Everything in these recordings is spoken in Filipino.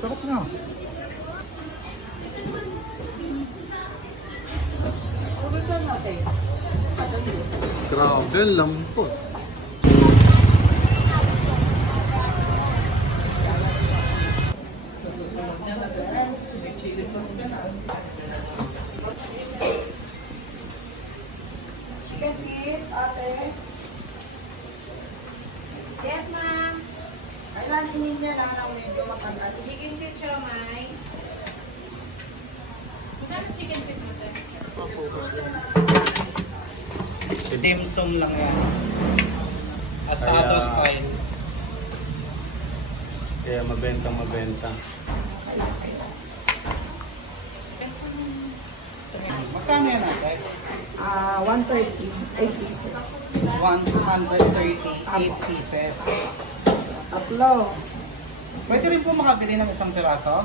Sarap nga. Grabe, lambot. Chicken feet, ate. Yes, ma'am. Kailan inin niya na ng medyo matagal. Chicken feet siomai. Magkano chicken feet mo tayo? Dim sum lang yan. Asado Kaya- style. Kaya mabenta. Magkano yan natin? 130, 8 pieces. 138 pieces. Tatlo, Pwede rin po makabili ng isang piraso?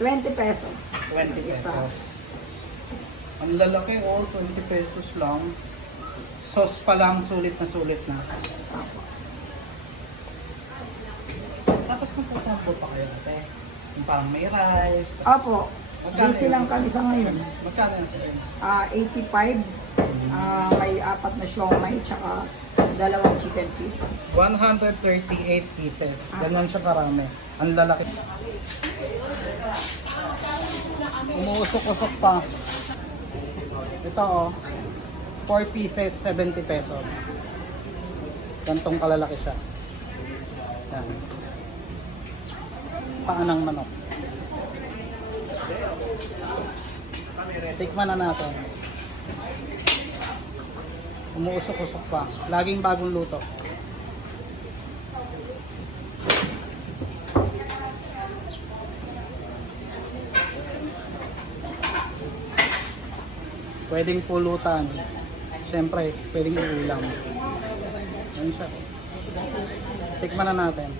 20 pesos. 20 Isa. pesos. Ang lalaki, 20 pesos lang. Sauce pa lang, sulit na. Tapos kung pupunta pa kayo natin, yung parang may rice. Opo, busy lang kami sa ngayon. Magkano natin? 85, may 4 na siomai, tsaka 2 chicken feet. 138 pieces. Ganyan siya karami. Ang lalaki. Umuusok-usok pa. Ito oh. 4 pieces, 70 pesos. Gantong kalalaki siya. Yan. Paa ng manok. Tikman na natin. Umuusok-usok pa. Laging bagong luto. Pwedeng pulutan. Siyempre, pwedeng ulam. Yan siya. Tikman na natin.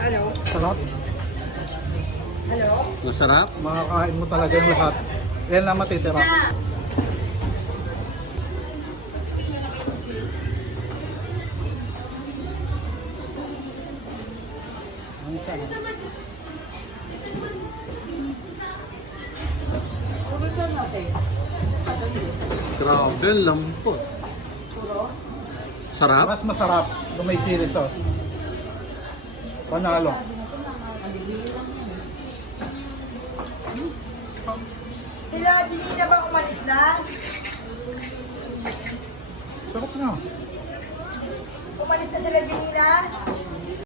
Hello? Sarap. Hello? Masarap? Makakain mo talaga yung lahat. Yan lang matitira. Ano siya? Grabe, lambot. Sarap? Mas masarap kung may chili sauce. Panalo. Sila, Janina ba umalis na? Sarap nga. Umalis na sila, Janina?